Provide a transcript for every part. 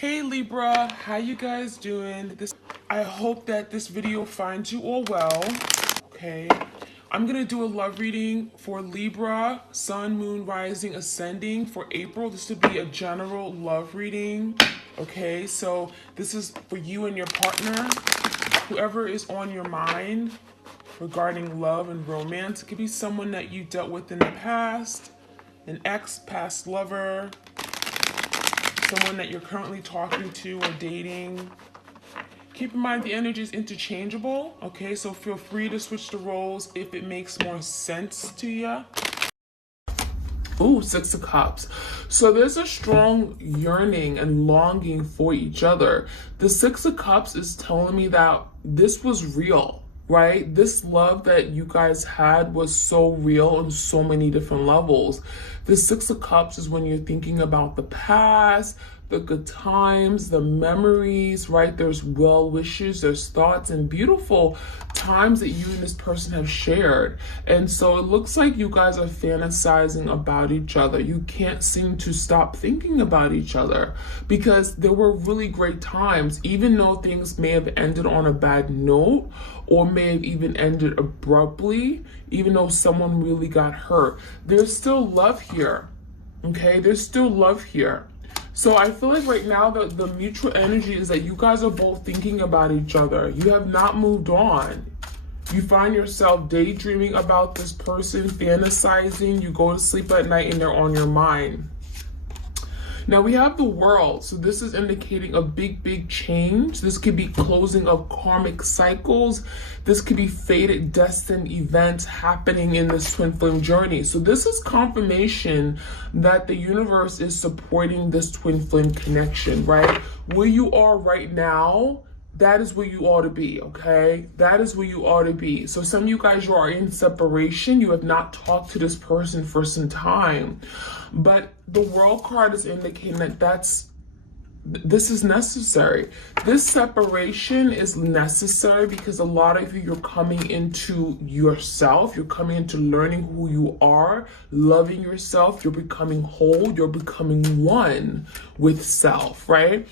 Hey Libra, how you guys doing? I hope that this video finds you all well. Okay, I'm gonna do a love reading for Libra, Sun, Moon, Rising, Ascending for April. This would be a general love reading. Okay, so this is for you and your partner, whoever is on your mind regarding love and romance. It could be someone that you dealt with in the past, an ex, past lover, someone that you're currently talking to or dating. Keep in mind the energy is interchangeable, okay? So feel free to switch the roles if it makes more sense to you. Ooh, Six of Cups. So there's a strong yearning and longing for each other. The Six of Cups is telling me that this was real, right? This love that you guys had was so real on so many different levels. The Six of Cups is when you're thinking about the past, the good times, the memories, right? There's well wishes, there's thoughts and beautiful times that you and this person have shared. And so it looks like you guys are fantasizing about each other. You can't seem to stop thinking about each other because there were really great times, even though things may have ended on a bad note or may have even ended abruptly, even though someone really got hurt. There's still love here, okay? There's still love here. So I feel like right now the mutual energy is that you guys are both thinking about each other. You have not moved on. You find yourself daydreaming about this person, fantasizing. You go to sleep at night and they're on your mind. Now we have the World. So this is indicating a big change. This could be closing of karmic cycles. This could be fated, destined events happening in this twin flame journey. So this is confirmation that the universe is supporting this twin flame connection, right? Where you are right now, that is where you ought to be, okay? That is where you ought to be. So some of you guys, you are in separation. You have not talked to this person for some time. But the World card is indicating that this is necessary. This separation is necessary because a lot of you, you're coming into yourself. You're coming into learning who you are, loving yourself. You're becoming whole. You're becoming one with self, right?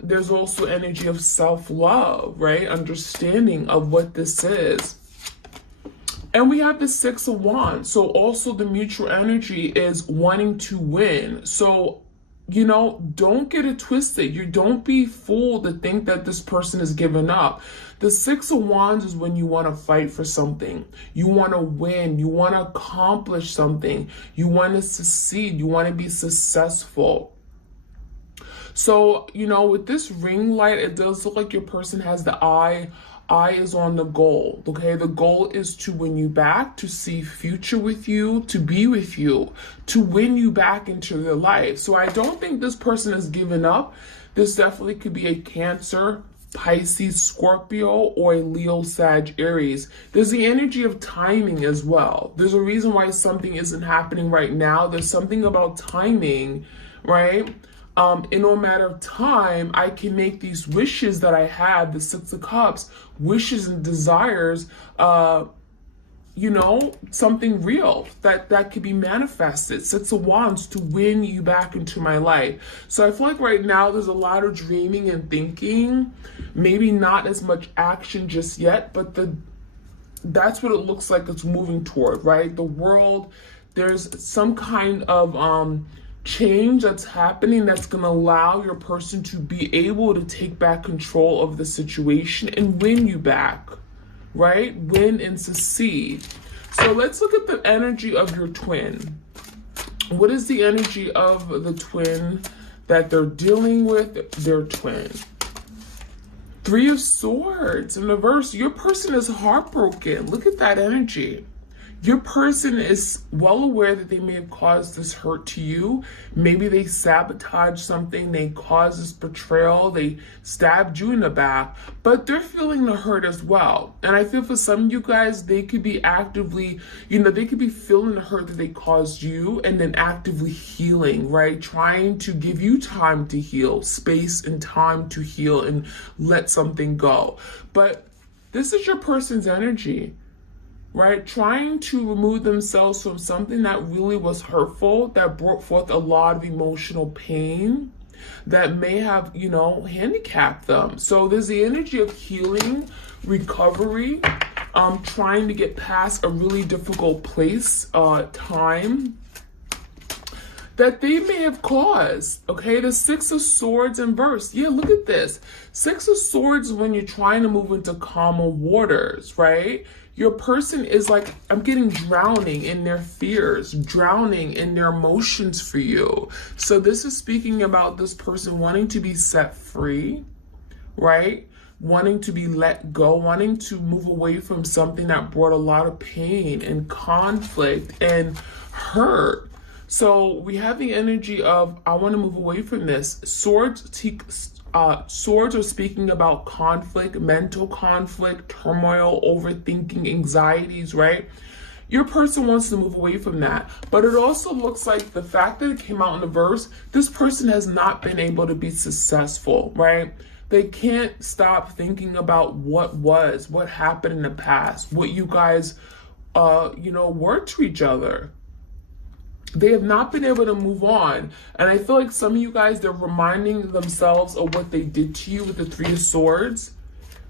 There's also energy of self-love, right? Understanding of what this is. And we have the Six of Wands. So also the mutual energy is wanting to win. So, you know, don't get it twisted. You don't be fooled to think that this person is giving up. The Six of Wands is when you want to fight for something. You want to win. You want to accomplish something. You want to succeed. You want to be successful. So, you know, with this ring light, it does look like your person has the eye is on the goal, okay? The goal is to win you back, to see future with you, to be with you, to win you back into their life. So I don't think this person has given up. This definitely could be a Cancer, Pisces, Scorpio, or a Leo, Sag, Aries. There's the energy of timing as well. There's a reason why something isn't happening right now. There's something about timing, right? In no matter of time, I can make these wishes that I had, the Six of Cups, wishes and desires, you know, something real that could be manifested. Six of Wands to win you back into my life. So I feel like right now there's a lot of dreaming and thinking, maybe not as much action just yet, but that's what it looks like it's moving toward, right? The World, there's some kind of change that's happening that's going to allow your person to be able to take back control of the situation and win you back, right? Win and succeed. So let's look at the energy of your twin. What is the energy of the twin that they're dealing with? Their twin. Three of Swords in reverse. Your person is heartbroken. Look at that energy. Your person is well aware that they may have caused this hurt to you. Maybe they sabotaged something, they caused this betrayal, they stabbed you in the back, but they're feeling the hurt as well. And I feel for some of you guys, they could be actively, you know, they could be feeling the hurt that they caused you and then actively healing, right? Trying to give you time to heal, space and time to heal and let something go. But this is your person's energy, right? Trying to remove themselves from something that really was hurtful, that brought forth a lot of emotional pain. that may have, you know, handicapped them. So there's the energy of healing, recovery, trying to get past a really difficult place, time that they may have caused. Okay, the Six of Swords in verse. Yeah, look at this. Six of Swords when you're trying to move into calmer waters, right? Your person is like, I'm getting drowning in their fears, drowning in their emotions for you. So this is speaking about this person wanting to be set free, right? Wanting to be let go, wanting to move away from something that brought a lot of pain and conflict and hurt. So we have the energy of, I want to move away from this. Swords are speaking about conflict, mental conflict, turmoil, overthinking, anxieties, right? Your person wants to move away from that. But it also looks like the fact that it came out in the verse, this person has not been able to be successful, right? They can't stop thinking about what happened in the past, what you guys, were to each other. They have not been able to move on. And I feel like some of you guys, they're reminding themselves of what they did to you with the Three of Swords.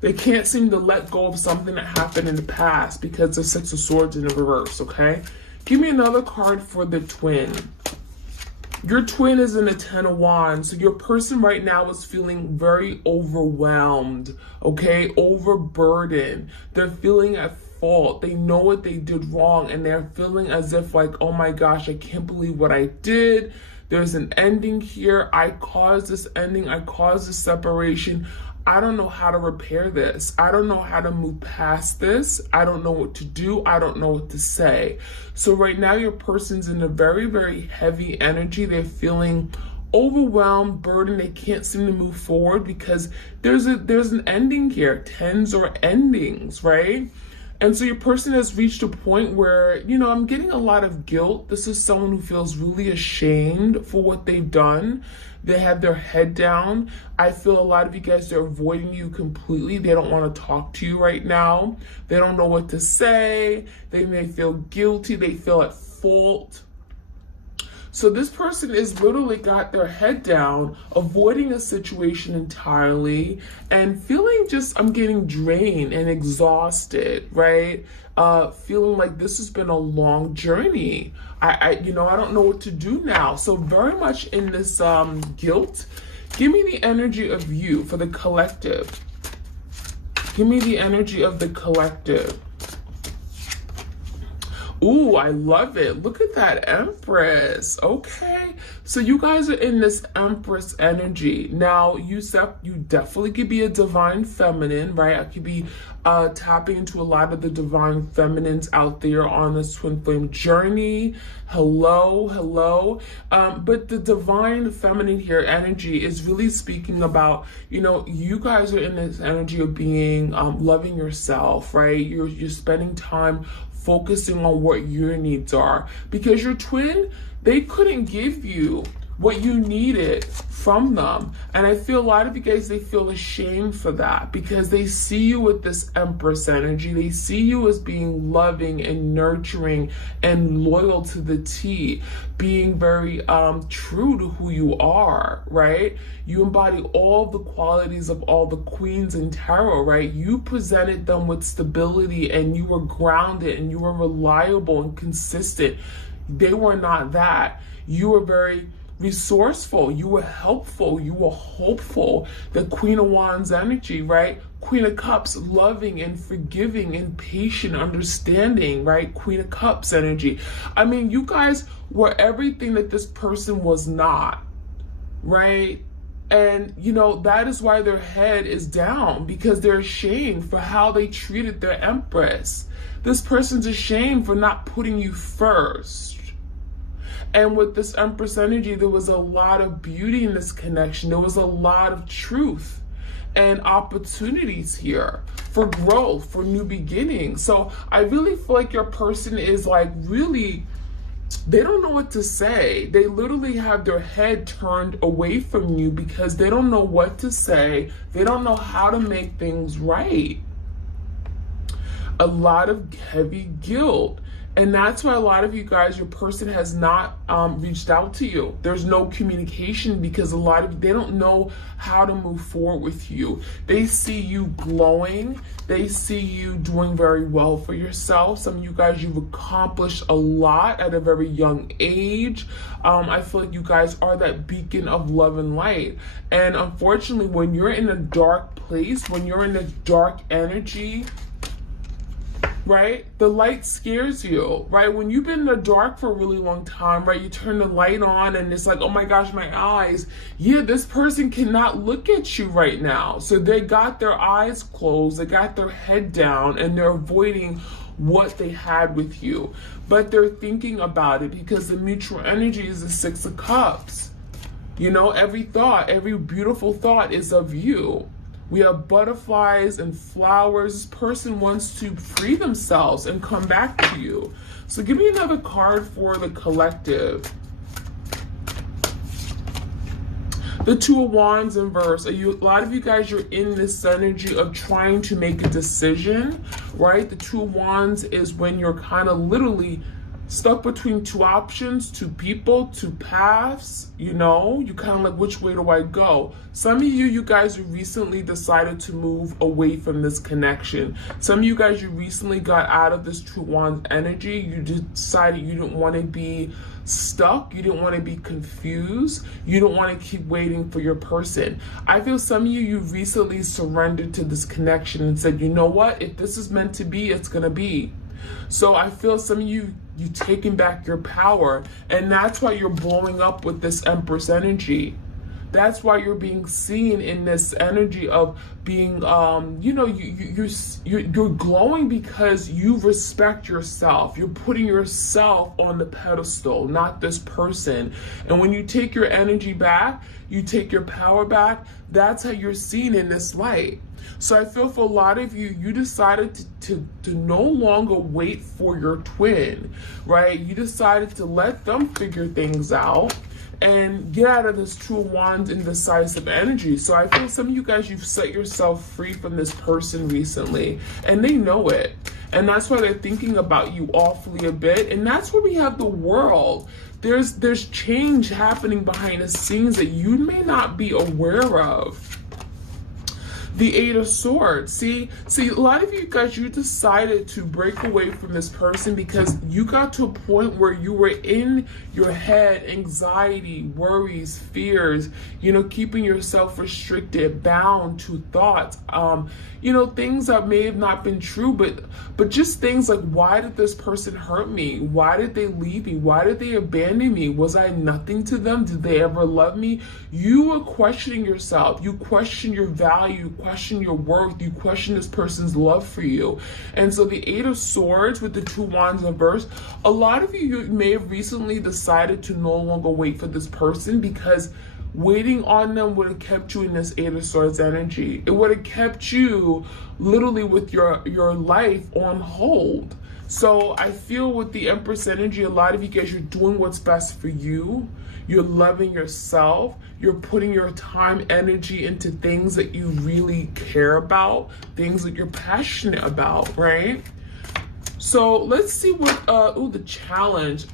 They can't seem to let go of something that happened in the past because the Six of Swords in the reverse, okay? Give me another card for the twin. Your twin is in the Ten of Wands. So your person right now is feeling very overwhelmed, okay? Overburdened. They're feeling at fault. They know what they did wrong and they're feeling as if like, oh my gosh, I can't believe what I did. There's an ending here. I caused this ending. I caused this separation. I don't know how to repair this. I don't know how to move past this. I don't know what to do. I don't know what to say. So right now your person's in a very, very heavy energy. They're feeling overwhelmed, burdened. They can't seem to move forward because there's an ending here. Tens or endings, right? And so your person has reached a point where, I'm getting a lot of guilt. This is someone who feels really ashamed for what they've done. They have their head down. I feel a lot of you guys, they're avoiding you completely. They don't want to talk to you right now. They don't know what to say. They may feel guilty. They feel at fault. So this person is literally got their head down, avoiding a situation entirely and feeling just, I'm getting drained and exhausted, right? Feeling like this has been a long journey. I don't know what to do now. So very much in this guilt. Give me the energy of you for the collective. Give me the energy of the collective. Ooh, I love it. Look at that Empress. Okay. So you guys are in this Empress energy. Now, you definitely could be a divine feminine, right? I could be tapping into a lot of the divine feminines out there on this twin flame journey. Hello. But the divine feminine here energy is really speaking about, you guys are in this energy of being, loving yourself, right? You're spending time focusing on what your needs are, because your twin, they couldn't give you what you needed from them. And I feel a lot of you guys, they feel ashamed for that because they see you with this Empress energy. They see you as being loving and nurturing and loyal to the T, being very true to who you are, right? You embody all the qualities of all the queens in tarot, right? You presented them with stability and you were grounded and you were reliable and consistent. They were not that. You were very resourceful, you were helpful, you were hopeful. The Queen of Wands energy, right? Queen of Cups, loving and forgiving and patient, understanding, right? Queen of Cups energy. I mean, you guys were everything that this person was not, right? And, that is why their head is down, because they're ashamed for how they treated their Empress. This person's ashamed for not putting you first. And with this Empress energy, there was a lot of beauty in this connection. There was a lot of truth and opportunities here for growth, for new beginnings. So I really feel like your person is like really, they don't know what to say. They literally have their head turned away from you because they don't know what to say. They don't know how to make things right. A lot of heavy guilt. And that's why a lot of you guys, your person has not reached out to you. There's no communication because a lot of you, they don't know how to move forward with you. They see you glowing. They see you doing very well for yourself. Some of you guys, you've accomplished a lot at a very young age. I feel like you guys are that beacon of love and light. And unfortunately, when you're in a dark place, when you're in a dark energy, right? The light scares you, right? When you've been in the dark for a really long time, right? You turn the light on and it's like, oh my gosh, my eyes. Yeah, this person cannot look at you right now. So they got their eyes closed, they got their head down, and they're avoiding what they had with you. But they're thinking about it because the mutual energy is the Six of Cups. You know, every thought, every beautiful thought is of you. We have butterflies and flowers. This person wants to free themselves and come back to you. So give me another card for the collective. The Two of Wands in reverse. A lot of you guys, you're in this energy of trying to make a decision, right? The Two of Wands is when you're kind of literally stuck between two options, two people, two paths, you know, you kind of like, which way do I go? Some of you guys, you recently decided to move away from this connection. Some of you guys, you recently got out of this Two Wands energy. You decided you didn't want to be stuck. You didn't want to be confused. You don't want to keep waiting for your person. I feel some of you recently surrendered to this connection and said, you know what? If this is meant to be, it's going to be. So I feel some of you taking back your power, and that's why you're blowing up with this Empress energy. That's why you're being seen in this energy of being, you know, you're glowing because you respect yourself. You're putting yourself on the pedestal, not this person. And when you take your energy back, you take your power back, that's how you're seen in this light. So I feel for a lot of you, you decided to no longer wait for your twin, right? You decided to let them figure things out and get out of this Two of Wands indecisive energy. So I feel some of you guys, you've set yourself free from this person recently, and they know it. And that's why they're thinking about you awfully a bit. And that's where we have the World. There's change happening behind the scenes that you may not be aware of. The Eight of Swords. See, a lot of you guys, you decided to break away from this person because you got to a point where you were in your head, anxiety, worries, fears, you know, keeping yourself restricted, bound to thoughts, you know, things that may have not been true, but just things like, why did this person hurt me? Why did they leave me? Why did they abandon me? Was I nothing to them? Did they ever love me? You were questioning yourself. You question your value, you question your worth, you question this person's love for you. And so the Eight of Swords with the Two Wands in reverse, a lot of you may have recently decided to no longer wait for this person because waiting on them would have kept you in this Eight of Swords energy. It would have kept you literally with your life on hold. So I feel with the Empress energy, a lot of you guys, you're doing what's best for you. You're loving yourself. You're putting your time, energy into things that you really care about, things that you're passionate about, right? So let's see what, the challenge.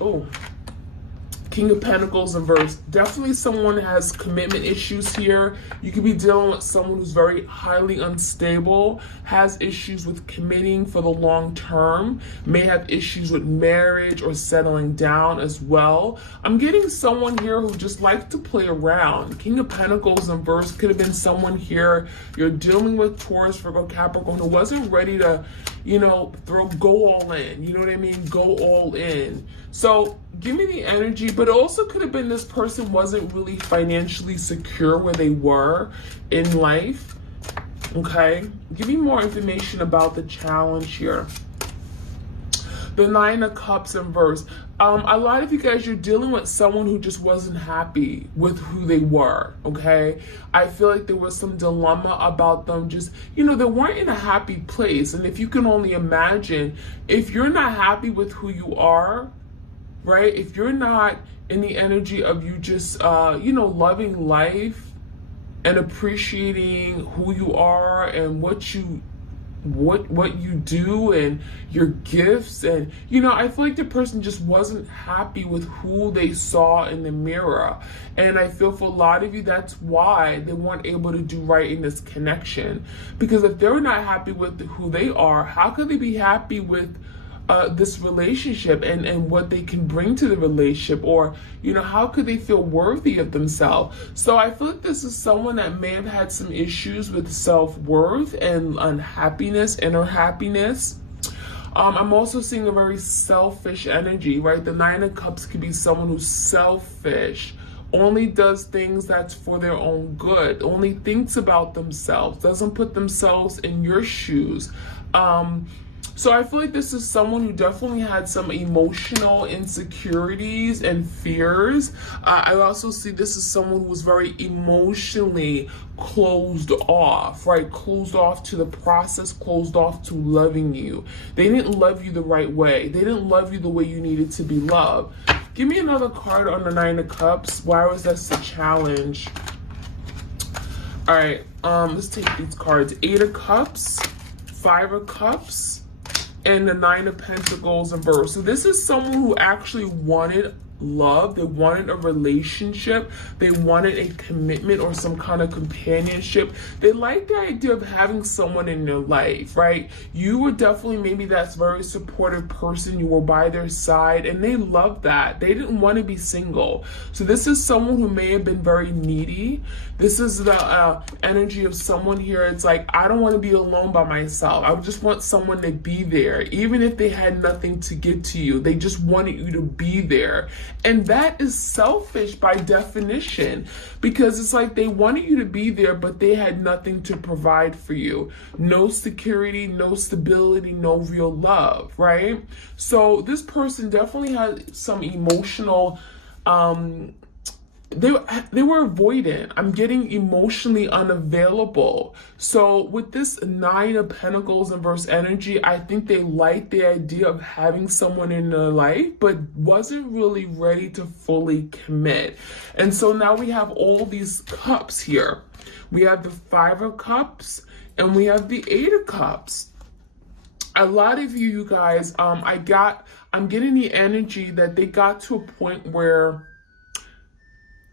King of Pentacles in reverse. Definitely someone has commitment issues here. You could be dealing with someone who's very highly unstable, has issues with committing for the long term, may have issues with marriage or settling down as well. I'm getting someone here who just likes to play around. King of Pentacles in reverse could have been someone here you're dealing with, Taurus, Virgo, Capricorn, who wasn't ready to, you know, go all in. You know what I mean? Go all in. So give me the energy, but it also could have been this person wasn't really financially secure where they were in life. Okay, give me more information about the challenge here. The Nine of Cups in reverse. A lot of you guys, you're dealing with someone who just wasn't happy with who they were, okay? I feel like there was some dilemma about them just, you know, they weren't in a happy place. And if you can only imagine, if you're not happy with who you are, right? If you're not in the energy of you just, you know, loving life and appreciating who you are and what you what you do and your gifts. And you know, I feel like the person just wasn't happy with who they saw in the mirror. And I feel for a lot of you, that's why they weren't able to do right in this connection. Because if they're not happy with who they are, how could they be happy with this relationship and what they can bring to the relationship? Or, you know, how could they feel worthy of themselves? So I feel like this is someone that may have had some issues with self-worth and unhappiness, inner happiness. I'm also seeing a very selfish energy, right? The Nine of Cups could be someone who's selfish, only does things that's for their own good, only thinks about themselves, doesn't put themselves in your shoes. So I feel like this is someone who definitely had some emotional insecurities and fears. I also see this as someone who was very emotionally closed off, right? Closed off to the process, closed off to loving you. They didn't love you the right way. They didn't love you the way you needed to be loved. Give me another card on the Nine of Cups. Why was that a challenge? All right, let's take these cards. Eight of Cups, Five of Cups, and the Nine of Pentacles in reverse. So this is someone who actually wanted love. They wanted a relationship. They wanted a commitment or some kind of companionship. They like the idea of having someone in their life, right? You were definitely maybe that very supportive person. You were by their side and they loved that. They didn't want to be single. So this is someone who may have been very needy. This is the energy of someone here. It's like, I don't want to be alone by myself. I just want someone to be there. Even if they had nothing to give to you, they just wanted you to be there. And that is selfish by definition, because it's like they wanted you to be there, but they had nothing to provide for you. No security, no stability, no real love, right? So this person definitely had some emotional, they were avoidant. I'm getting emotionally unavailable. So with this Nine of Pentacles in reverse energy, I think they liked the idea of having someone in their life, but wasn't really ready to fully commit. And so now we have all these cups here. We have the Five of Cups and we have the Eight of Cups. A lot of you guys, I'm getting the energy that they got to a point where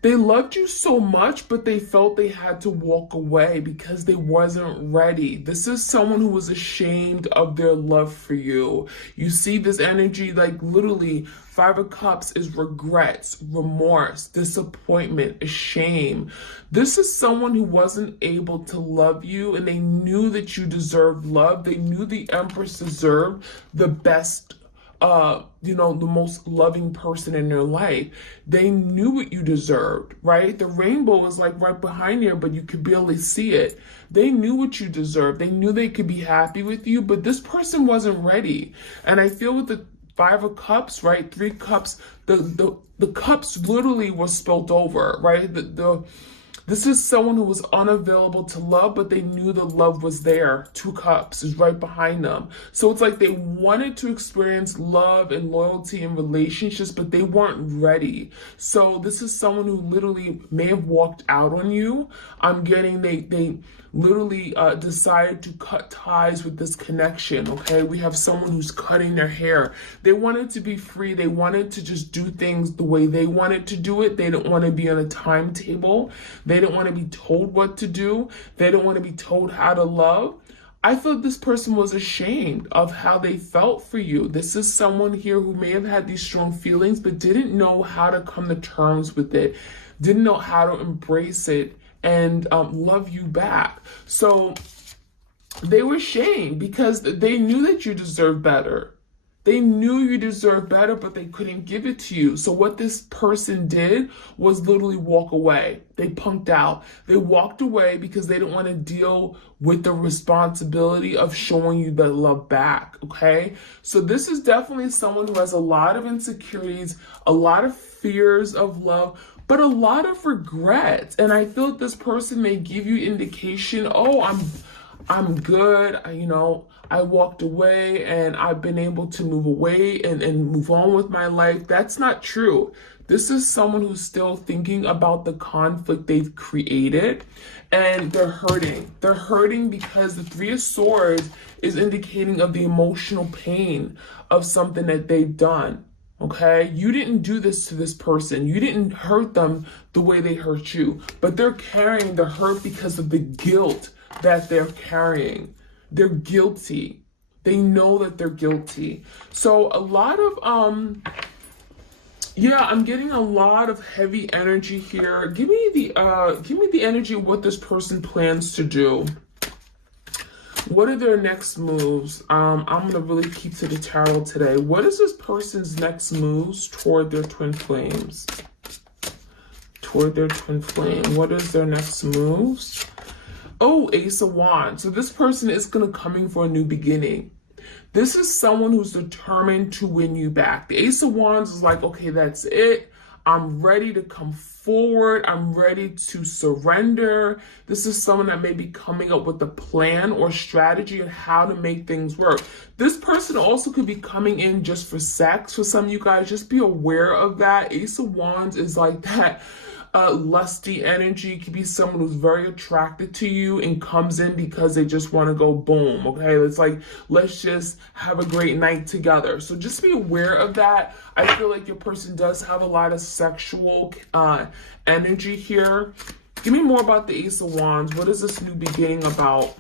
they loved you so much, but they felt they had to walk away because they wasn't ready. This is someone who was ashamed of their love for you. You see this energy, like literally, Five of Cups is regrets, remorse, disappointment, shame. This is someone who wasn't able to love you, and they knew that you deserved love. They knew the Empress deserved the best, the most loving person in their life. They knew what you deserved, right? The rainbow is like right behind there, but you could barely see it. They knew what you deserved. They knew they could be happy with you, but this person wasn't ready. And I feel with the Five of Cups, right? Three cups, the cups literally were spilt over, right? This is someone who was unavailable to love, but they knew the love was there. Two cups is right behind them. So it's like they wanted to experience love and loyalty and relationships, but they weren't ready. So this is someone who literally may have walked out on you. I'm getting they literally decided to cut ties with this connection, okay? We have someone who's cutting their hair. They wanted to be free. They wanted to just do things the way they wanted to do it. They didn't want to be on a timetable. They didn't want to be told what to do. They didn't want to be told how to love. I thought this person was ashamed of how they felt for you. This is someone here who may have had these strong feelings, but didn't know how to come to terms with it, didn't know how to embrace it and love you back. So they were ashamed because they knew that you deserved better. They knew you deserved better, but they couldn't give it to you. So what this person did was literally walk away. They punked out. They walked away because they didn't want to deal with the responsibility of showing you the love back, okay? So this is definitely someone who has a lot of insecurities, a lot of fears of love, but a lot of regrets. And I feel that this person may give you indication, oh, I'm good. I walked away and I've been able to move away and move on with my life. That's not true. This is someone who's still thinking about the conflict they've created, and they're hurting. They're hurting because the Three of Swords is indicating of the emotional pain of something that they've done. Okay, you didn't do this to this person. You didn't hurt them the way they hurt you, but they're carrying the hurt because of the guilt that they're carrying. They're guilty. They know that they're guilty. So a lot of yeah, I'm getting a lot of heavy energy here. Give me the energy of what this person plans to do. What are their next moves? I'm gonna really keep to the tarot today. What is this person's next moves toward their twin flames? Toward their twin flame. What is their next moves? Oh, Ace of Wands. So this person is coming for a new beginning. This is someone who's determined to win you back. The Ace of Wands is like, okay, that's it. I'm ready to come forward. I'm ready to surrender. This is someone that may be coming up with a plan or strategy on how to make things work. This person also could be coming in just for sex for some of you guys. Just be aware of that. Ace of Wands is like that lusty energy. It could be someone who's very attracted to you and comes in because they just want to go boom. Okay, it's like, let's just have a great night together. So just be aware of that. I feel like your person does have a lot of sexual energy here. Give me more about the Ace of Wands. What is this new beginning about?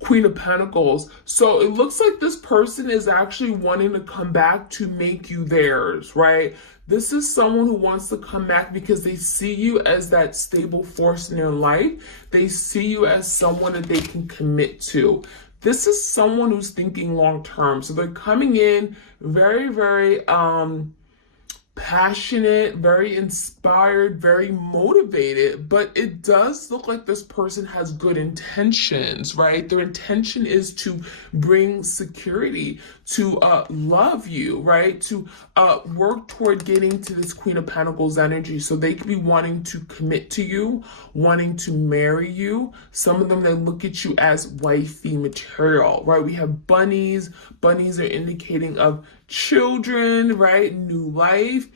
Queen of Pentacles. So it looks like this person is actually wanting to come back to make you theirs, right? This is someone who wants to come back because they see you as that stable force in their life. They see you as someone that they can commit to. This is someone who's thinking long term. So they're coming in very, very passionate, very inspired, very motivated, but it does look like this person has good intentions, right? Their intention is to bring security, to love you, right? To work toward getting to this Queen of Pentacles energy. So they could be wanting to commit to you, wanting to marry you. Some of them, they look at you as wifey material, right? We have bunnies. Bunnies are indicating of children, right? New life.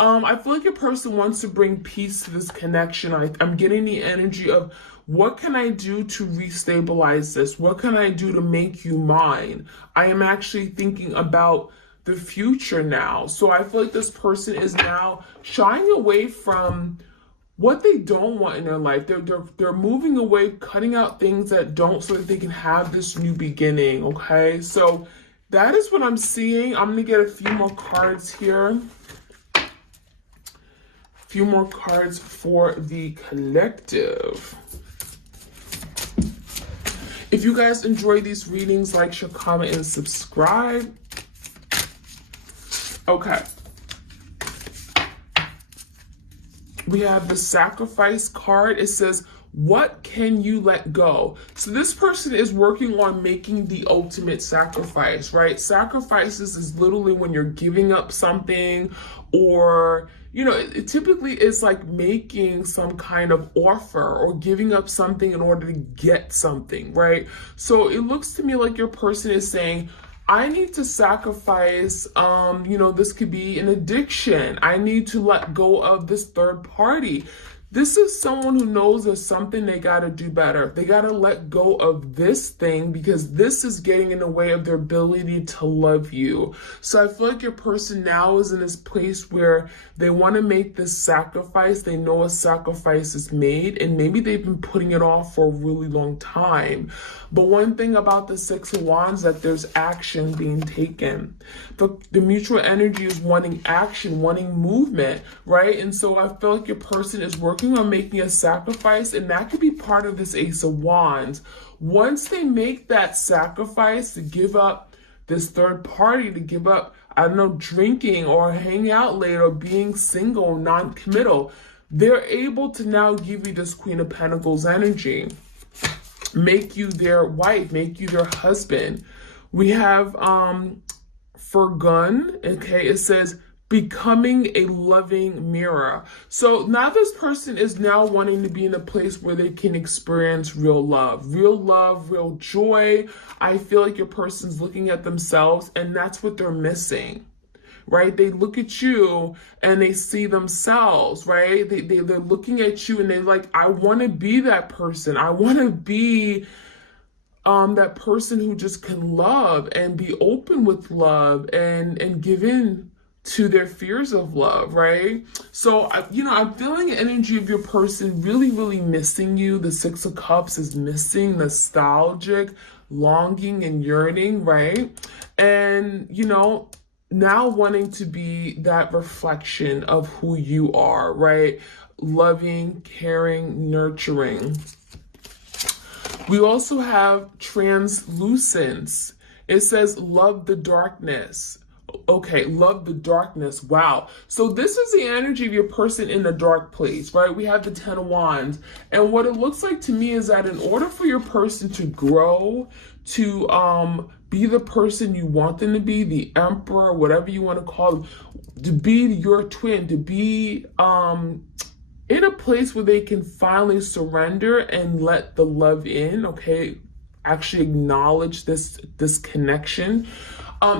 I feel like a person wants to bring peace to this connection. I'm getting the energy of, what can I do to restabilize this? What can I do to make you mine? I am actually thinking about the future now. So I feel like this person is now shying away from what they don't want in their life. They're moving away, cutting out things that don't, so that they can have this new beginning. Okay, so that is what I'm seeing. I'm gonna get a few more cards here. A few more cards for the collective. If you guys enjoy these readings, like, share, comment, and subscribe. Okay. We have the Sacrifice card. It says, what can you let go? So this person is working on making the ultimate sacrifice, right? Sacrifices is literally when you're giving up something, or, you know, it typically is like making some kind of offer or giving up something in order to get something, right? So it looks to me like your person is saying, I need to sacrifice, you know, this could be an addiction. I need to let go of this third party. This is someone who knows there's something they got to do better. They got to let go of this thing because this is getting in the way of their ability to love you. So I feel like your person now is in this place where they want to make this sacrifice. They know a sacrifice is made, and maybe they've been putting it off for a really long time. But one thing about the Six of Wands, that there's action being taken. The mutual energy is wanting action, wanting movement, right? And so I feel like your person is working on making a sacrifice, and that could be part of this Ace of Wands. Once they make that sacrifice to give up this third party, to give up, I don't know, drinking or hanging out late or being single, non-committal, they're able to now give you this Queen of Pentacles energy. Make you their wife, make you their husband. We have Furgun, okay, it says, becoming a loving mirror. So now this person is now wanting to be in a place where they can experience real love, real joy. I feel like your person's looking at themselves, and that's what they're missing, right? They look at you and they see themselves, right? They're looking at you and they're like, I want to be that person. I want to be that person who just can love and be open with love and give in to their fears of love, right? So, I'm feeling the energy of your person really, really missing you. The Six of Cups is missing, nostalgic, longing and yearning, right? And, now wanting to be that reflection of who you are, right? Loving, caring, nurturing. We also have translucence. It says, love the darkness. Okay, love the darkness. Wow. So this is the energy of your person in the dark place, right? We have the 10 of Wands. And what it looks like to me is that in order for your person to grow, to be the person you want them to be, the emperor, whatever you want to call them, to be your twin, to be in a place where they can finally surrender and let the love in, okay? Actually acknowledge this connection.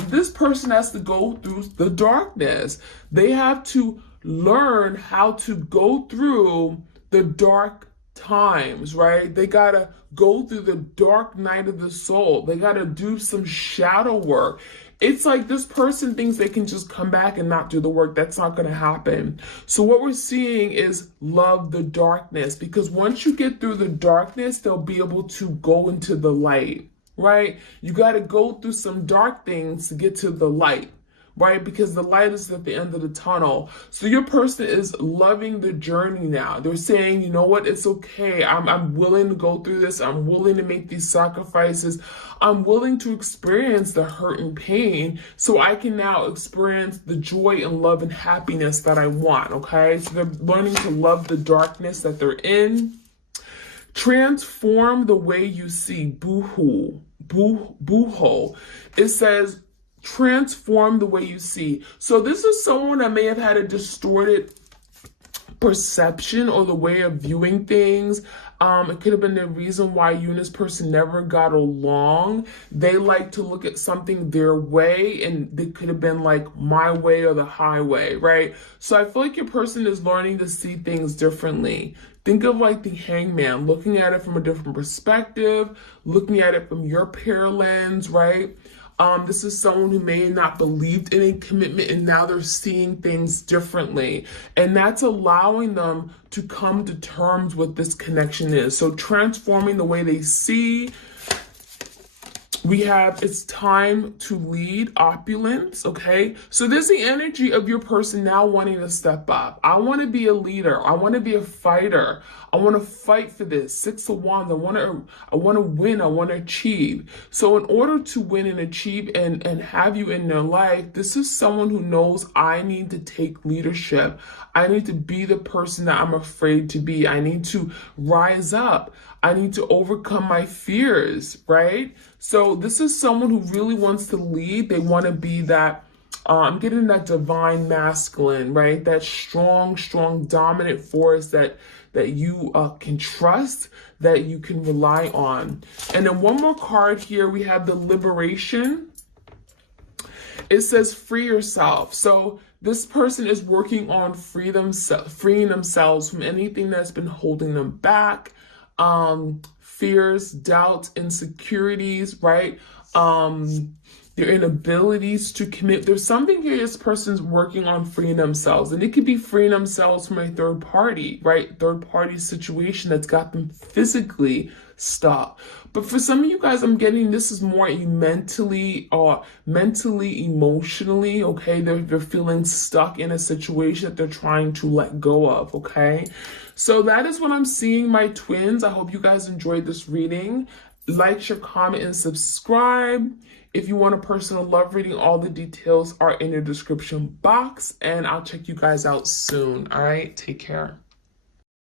This person has to go through the darkness. They have to learn how to go through the dark times, right? They gotta go through the dark night of the soul. They gotta do some shadow work. It's like this person thinks they can just come back and not do the work. That's not going to happen. So what we're seeing is love the darkness, because once you get through the darkness, they'll be able to go into the light, right? You got to go through some dark things to get to the light, right? Because the light is at the end of the tunnel. So your person is loving the journey now. They're saying, you know what? It's okay. I'm willing to go through this. I'm willing to make these sacrifices. I'm willing to experience the hurt and pain so I can now experience the joy and love and happiness that I want, okay? So they're learning to love the darkness that they're in. Transform the way you see. Boo-hoo. Boo-hoo. It says, transform the way you see. So this is someone that may have had a distorted perception or the way of viewing things. It could have been the reason why you and this person never got along. They like to look at something their way, and it could have been like my way or the highway, right? So I feel like your person is learning to see things differently. Think of like the Hangman, looking at it from a different perspective, looking at it from your pear lens, right? This is someone who may have not believed in a commitment and now they're seeing things differently. And that's allowing them to come to terms with this connection is. So transforming the way they see. We have, it's time to lead, opulence, okay? So there's the energy of your person now wanting to step up. I want to be a leader. I want to be a fighter. I want to fight for this. 6 of Wands. I want to win. I want to achieve. So in order to win and achieve and have you in their life, this is someone who knows I need to take leadership. I need to be the person that I'm afraid to be. I need to rise up. I need to overcome my fears, right? So this is someone who really wants to lead. They want to be that, I'm getting that divine masculine, right? That strong, dominant force that you can trust, that you can rely on. And then one more card here, we have the liberation. It says free yourself. So this person is working on freeing themselves from anything that's been holding them back. Fears, doubts, insecurities, right? Their inabilities to commit. There's something here this person's working on freeing themselves. And it could be freeing themselves from a third party, right? Third party situation that's got them physically stuck. But for some of you guys, I'm getting this is more mentally, emotionally, okay? They're feeling stuck in a situation that they're trying to let go of, okay? So that is what I'm seeing, my twins. I hope you guys enjoyed this reading. Like, share, comment, and subscribe. If you want a personal love reading, all the details are in the description box, and I'll check you guys out soon. All right, take care.